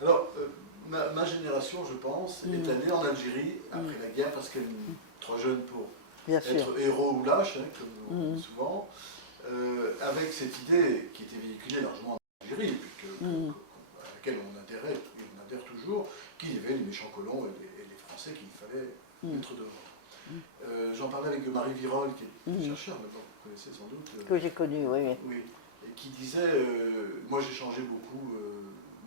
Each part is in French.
Alors, ma génération, je pense, est allée en Algérie après la guerre parce qu'elle est trop jeune pour Bien sûr. être héros ou lâche, hein, comme on dit souvent, avec cette idée qui était véhiculée largement en Algérie, et puis à laquelle on adhérait et on adhère toujours, qu'il y avait les méchants colons et les Français qu'il fallait mettre devant. J'en parlais avec Marie Virol, qui est chercheur, maintenant vous connaissez sans doute. Que j'ai connu, oui, oui. Oui, et qui disait, moi j'ai changé beaucoup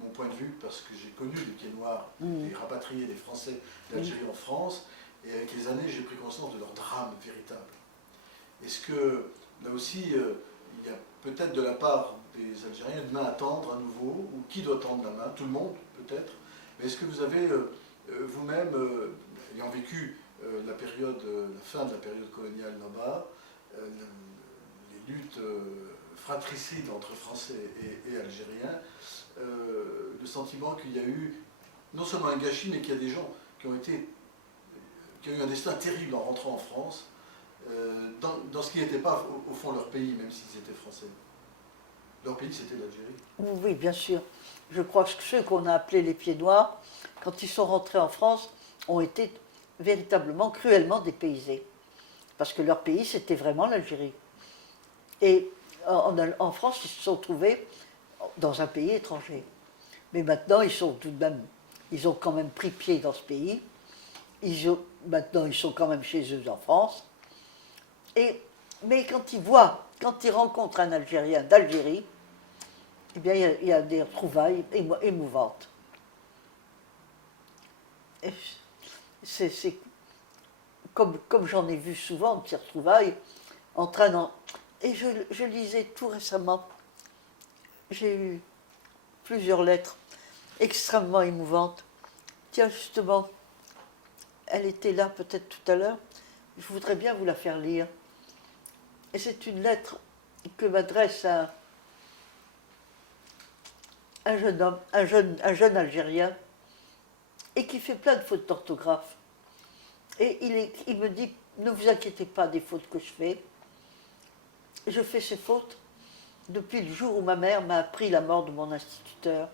mon point de vue parce que j'ai connu les pieds noirs, les rapatriés des Français d'Algérie en France, et avec les années j'ai pris conscience de leur drame véritable. Est-ce que là aussi il y a peut-être de la part des Algériens une main à tendre à nouveau, ou qui doit tendre la main? Tout le monde peut-être, mais est-ce que vous avez vous-même, ayant vécu la fin de la période coloniale là-bas, les luttes fratricides entre Français et Algériens, le sentiment qu'il y a eu non seulement un gâchis, mais qu'il y a des gens qui ont eu un destin terrible en rentrant en France, dans ce qui n'était pas au fond leur pays, même s'ils étaient français. Leur pays, c'était l'Algérie. Oui, bien sûr. Je crois que ceux qu'on a appelés les pieds noirs, quand ils sont rentrés en France, ont été véritablement cruellement dépaysés. Parce que leur pays, c'était vraiment l'Algérie. Et en France, ils se sont trouvés dans un pays étranger. Mais maintenant, ils ont quand même pris pied dans ce pays. Maintenant, ils sont quand même chez eux en France. Mais quand ils rencontrent un Algérien d'Algérie, eh bien, il y a des retrouvailles émouvantes. C'est comme j'en ai vu souvent de ces retrouvailles, entraînant. Et je lisais tout récemment, j'ai eu plusieurs lettres extrêmement émouvantes. Tiens, justement, elle était là peut-être tout à l'heure, je voudrais bien vous la faire lire. Et c'est une lettre que m'adresse un jeune homme, un jeune Algérien, et qui fait plein de fautes d'orthographe. Et il me dit, ne vous inquiétez pas des fautes que je fais. Je fais ces fautes depuis le jour où ma mère m'a appris la mort de mon instituteur.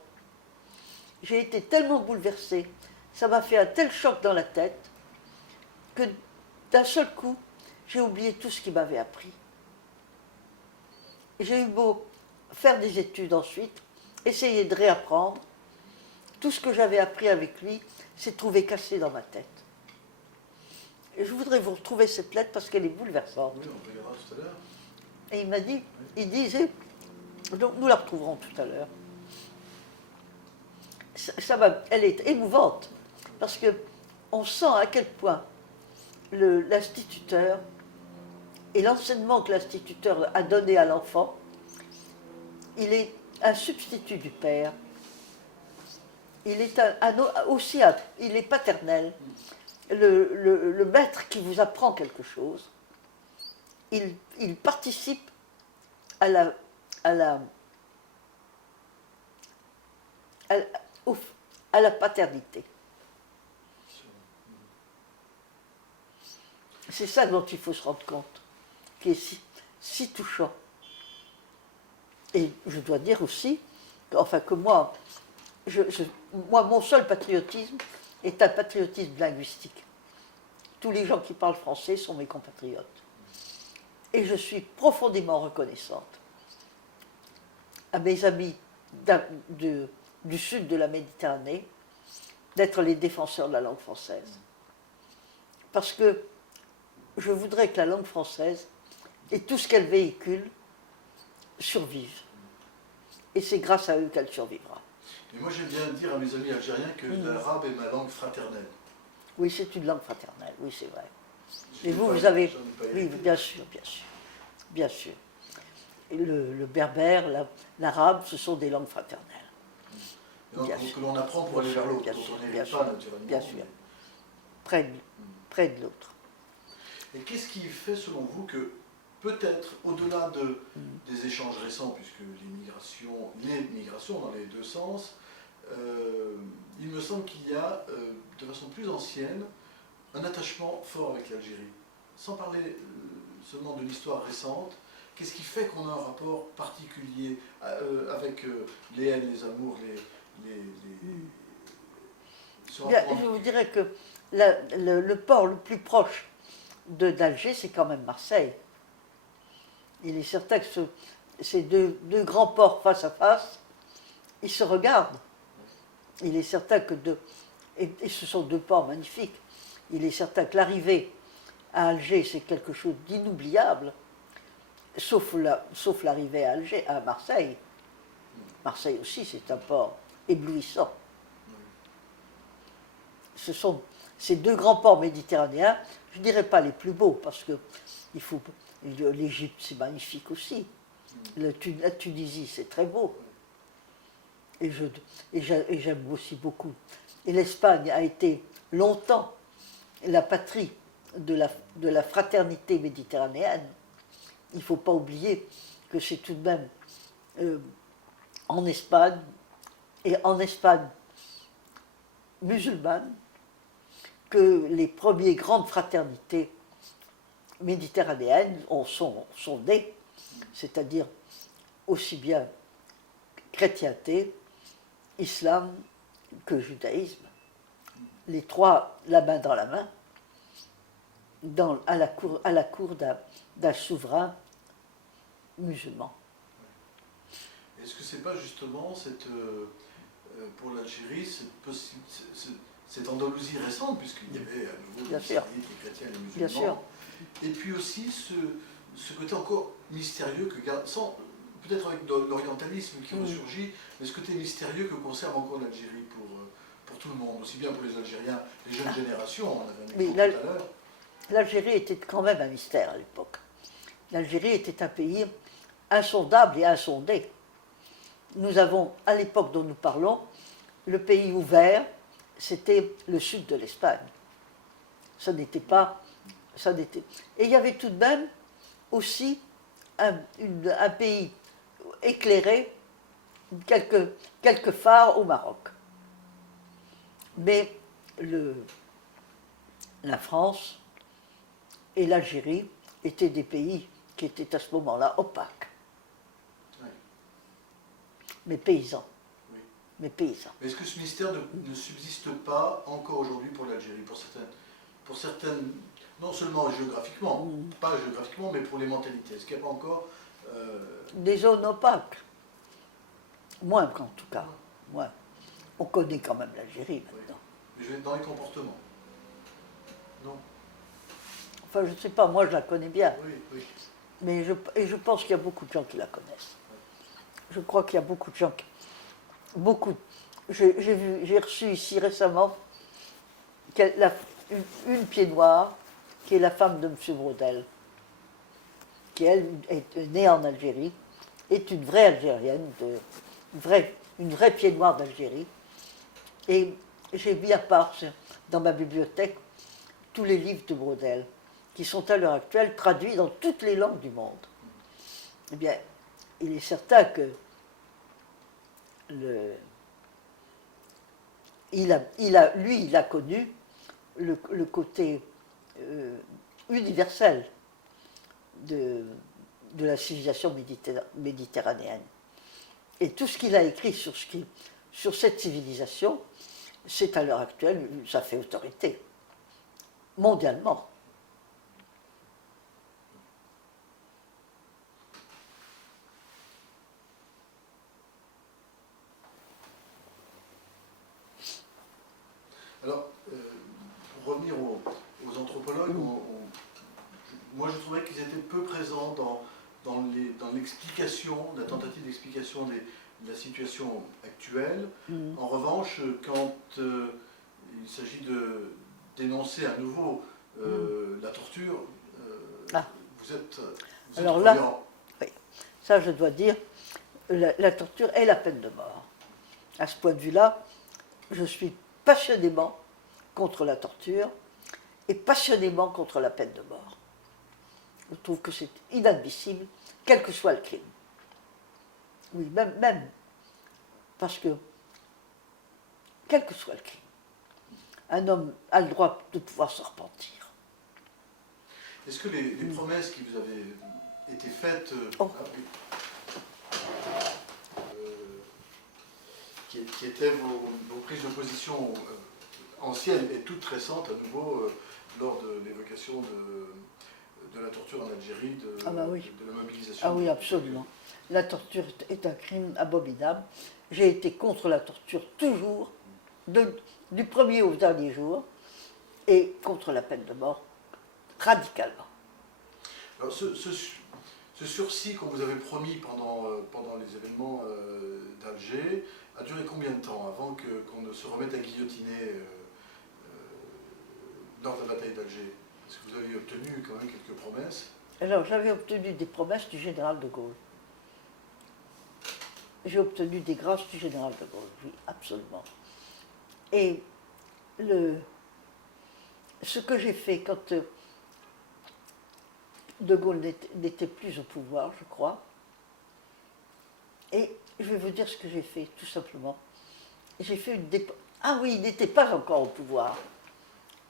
J'ai été tellement bouleversée, ça m'a fait un tel choc dans la tête, que d'un seul coup, j'ai oublié tout ce qu'il m'avait appris. J'ai eu beau faire des études ensuite, essayer de réapprendre, tout ce que j'avais appris avec lui s'est trouvé cassé dans ma tête. Et je voudrais vous retrouver cette lettre parce qu'elle est bouleversante. Oui, on regardera tout à l'heure. Et il m'a dit, il disait, donc nous la retrouverons tout à l'heure. Elle est émouvante parce que on sent à quel point l'instituteur et l'enseignement que l'instituteur a donné à l'enfant, il est un substitut du père. Il est il est paternel. Le maître qui vous apprend quelque chose, il participe à la paternité. C'est ça dont il faut se rendre compte, qui est si touchant. Et je dois dire aussi, que moi, mon seul patriotisme est un patriotisme linguistique. Tous les gens qui parlent français sont mes compatriotes. Et je suis profondément reconnaissante à mes amis du sud de la Méditerranée d'être les défenseurs de la langue française. Parce que je voudrais que la langue française et tout ce qu'elle véhicule survivent. Et c'est grâce à eux qu'elle survivra. Et moi, j'aime bien dire à mes amis algériens que l'arabe est ma langue fraternelle. Oui, c'est une langue fraternelle, oui, c'est vrai. Et vous avez... Oui, bien sûr, bien sûr. Bien sûr. Et le berbère, l'arabe, ce sont des langues fraternelles. Donc, que l'on apprend pour aller vers l'autre, quand on n'hérite pas naturellement. Bien sûr. Près de l'autre. Et qu'est-ce qui fait, selon vous, que peut-être, au-delà des échanges récents, puisque les migrations dans les deux sens, il me semble qu'il y a, de façon plus ancienne, un attachement fort avec l'Algérie. Sans parler seulement de l'histoire récente, qu'est-ce qui fait qu'on a un rapport particulier avec les haines, les amours, les Bien, je vous dirais que le port le plus proche d'Alger, c'est quand même Marseille. Il est certain que ces deux grands ports face à face, ils se regardent. Il est certain que et ce sont deux ports magnifiques. Il est certain que l'arrivée à Alger, c'est quelque chose d'inoubliable, sauf l'arrivée à Marseille. Marseille aussi, c'est un port éblouissant. Ce sont ces deux grands ports méditerranéens, je ne dirais pas les plus beaux, parce que l'Égypte, c'est magnifique aussi. La Tunisie, c'est très beau. Et j'aime aussi beaucoup. Et l'Espagne a été longtemps la patrie de la fraternité méditerranéenne. Il ne faut pas oublier que c'est tout de même en Espagne, et en Espagne musulmane, que les premières grandes fraternités méditerranéennes sont nées, c'est-à-dire aussi bien chrétienté, islam que judaïsme, les trois la main dans la main, à la cour d'un souverain musulman. Est-ce que c'est pas justement pour l'Algérie cette Andalousie récente, puisqu'il y avait à nouveau les chrétiens et les musulmans, bien sûr. Et puis aussi ce côté encore mystérieux peut-être avec l'orientalisme qui ressurgit, mais ce côté mystérieux que conserve encore l'Algérie pour tout le monde, aussi bien pour les Algériens, les jeunes générations, on avait un exemple tout à l'heure. L'Algérie était quand même un mystère à l'époque. L'Algérie était un pays insondable et insondé. Nous avons, à l'époque dont nous parlons, le pays ouvert, c'était le sud de l'Espagne. Ça n'était pas... Et il y avait tout de même aussi un pays éclairé, quelques phares au Maroc. Mais la France et l'Algérie étaient des pays qui étaient à ce moment-là opaques. Oui. Mais paysans. Oui. Mais paysans. Mais est-ce que ce mystère ne subsiste pas encore aujourd'hui pour l'Algérie, pour certaines, non seulement géographiquement, pas géographiquement, mais pour les mentalités? Est-ce qu'il n'y a pas encore... Des zones opaques? Moins en tout cas. Moins. On connaît quand même l'Algérie maintenant. Mais je vais être dans les comportements. Non. Enfin, je ne sais pas, moi je la connais bien. Oui, oui. Mais je pense qu'il y a beaucoup de gens qui la connaissent. Je crois qu'il y a beaucoup de gens qui... Beaucoup. J'ai reçu ici récemment une pied noire, qui est la femme de M. Brodel, qui elle est née en Algérie, est une vraie Algérienne, une vraie pied noire d'Algérie. Et j'ai mis à part dans ma bibliothèque tous les livres de Brodel, qui sont à l'heure actuelle traduits dans toutes les langues du monde. Eh bien, il est certain que il a connu le côté universel de la civilisation méditerranéenne. Et tout ce qu'il a écrit sur cette civilisation, c'est à l'heure actuelle, ça fait autorité, mondialement. Alors, pour revenir aux anthropologues, moi je trouvais qu'ils étaient peu présents dans l'explication, la tentative d'explication de la situation actuelle. En revanche, quand il s'agit de dénoncer à nouveau la torture, vous êtes alors là, oui, ça je dois dire, la torture est la peine de mort. À ce point de vue-là, je suis passionnément contre la torture et passionnément contre la peine de mort. Je trouve que c'est inadmissible, quel que soit le crime. Oui, même parce que, quel que soit le crime, un homme a le droit de pouvoir se repentir. Est-ce que les promesses qui vous avaient été faites, qui étaient vos prises de position anciennes et toutes récentes, à nouveau, lors de l'évocation de la torture en Algérie, Ah bah oui. de la mobilisation. Ah oui, absolument. La torture est un crime abominable. J'ai été contre la torture toujours, du premier au dernier jour, et contre la peine de mort, radicalement. Alors, ce sursis qu'on vous avait promis pendant les événements d'Alger a duré combien de temps avant qu'on ne se remette à guillotiner lors de la bataille d'Alger? Est-ce que vous aviez obtenu quand même quelques promesses? Alors, j'avais obtenu des promesses du général de Gaulle. J'ai obtenu des grâces du général de Gaulle, oui, absolument. Et ce que j'ai fait quand de Gaulle n'était plus au pouvoir, je crois, et je vais vous dire ce que j'ai fait, tout simplement. J'ai fait une Ah oui, il n'était pas encore au pouvoir.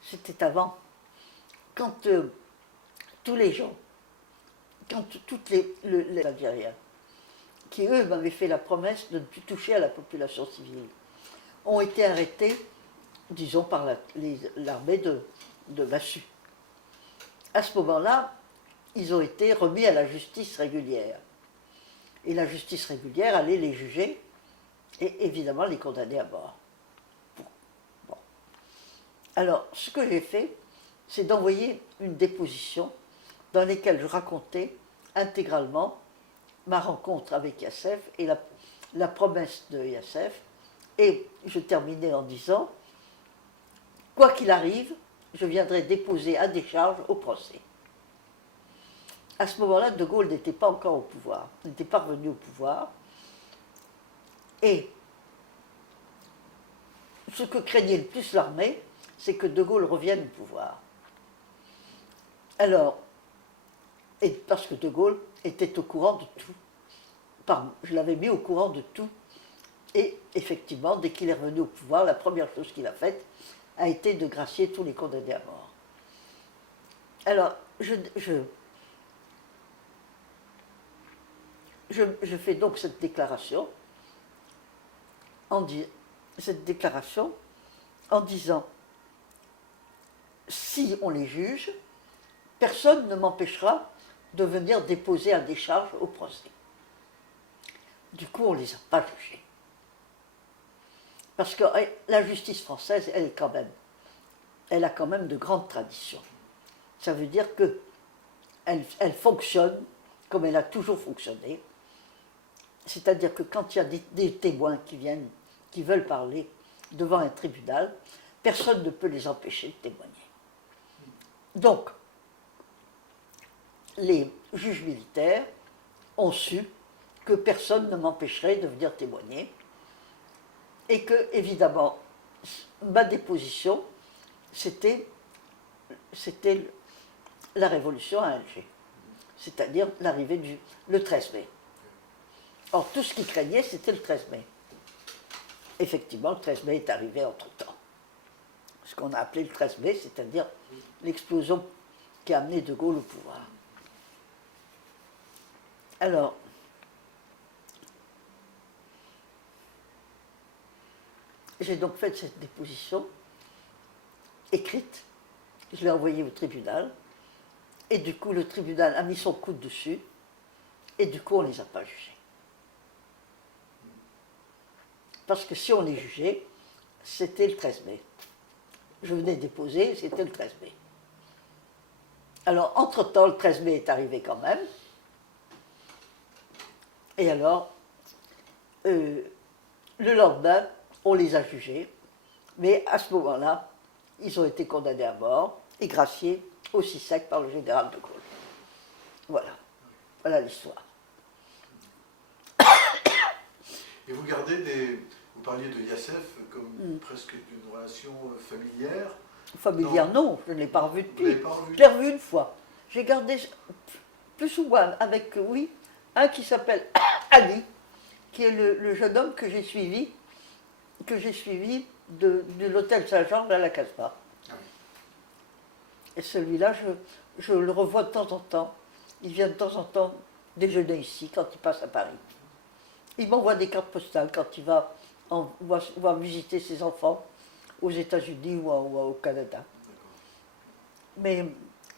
C'était avant. Quand tous les gens, quand toutes les Algériens, qui eux m'avaient fait la promesse de ne plus toucher à la population civile, ont été arrêtés, disons, par l'armée de Massu. À ce moment-là, ils ont été remis à la justice régulière. Et la justice régulière allait les juger et évidemment les condamner à mort. Bon. Alors, ce que j'ai fait, c'est d'envoyer une déposition dans laquelle je racontais intégralement ma rencontre avec Yassef et la promesse de Yassef. Et je terminais en disant, quoi qu'il arrive, je viendrai déposer à décharge au procès. À ce moment-là, De Gaulle n'était pas encore au pouvoir, n'était pas revenu au pouvoir. Et ce que craignait le plus l'armée, c'est que De Gaulle revienne au pouvoir. Alors, et parce que De Gaulle était au courant de tout. Pardon, je l'avais mis au courant de tout. Et effectivement, dès qu'il est revenu au pouvoir, la première chose qu'il a faite a été de gracier tous les condamnés à mort. Alors, je fais donc cette déclaration en disant, si on les juge, personne ne m'empêchera de venir déposer à décharge au procès. Du coup, on ne les a pas jugés. Parce que la justice française, elle a quand même de grandes traditions. Ça veut dire qu'elle fonctionne comme elle a toujours fonctionné. C'est-à-dire que quand il y a des témoins qui veulent parler devant un tribunal, personne ne peut les empêcher de témoigner. Donc, les juges militaires ont su que personne ne m'empêcherait de venir témoigner et que, évidemment, ma déposition, c'était la révolution à Alger, c'est-à-dire l'arrivée le 13 mai. Or, tout ce qui craignait, c'était le 13 mai. Effectivement, le 13 mai est arrivé entre-temps. Ce qu'on a appelé le 13 mai, c'est-à-dire l'explosion qui a amené De Gaulle au pouvoir. Alors, j'ai donc fait cette déposition écrite, je l'ai envoyée au tribunal, et du coup, le tribunal a mis son coude dessus, et du coup, on ne les a pas jugés. Parce que si on les jugeait, c'était le 13 mai. Je venais déposer, c'était le 13 mai. Alors, entre-temps, le 13 mai est arrivé quand même. Et alors, le lendemain, on les a jugés. Mais à ce moment-là, ils ont été condamnés à mort et graciés aussi sec par le général de Gaulle. Voilà. Voilà l'histoire. Et vous vous parliez de Yassef comme presque d'une relation familière. Familière, non, je ne l'ai pas revu depuis. Vous l'avez pas revu? Je l'ai revu une fois. J'ai gardé plus ou moins avec, oui, un qui s'appelle Ali, qui est le jeune homme que j'ai suivi de l'hôtel Saint-Georges à la Casbah. Ah oui. Et celui-là, je le revois de temps en temps. Il vient de temps en temps déjeuner ici quand il passe à Paris. Il m'envoie des cartes postales quand il va ou à visiter ses enfants aux États-Unis ou au Canada. Mais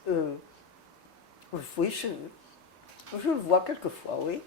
oui, je le vois quelquefois, oui.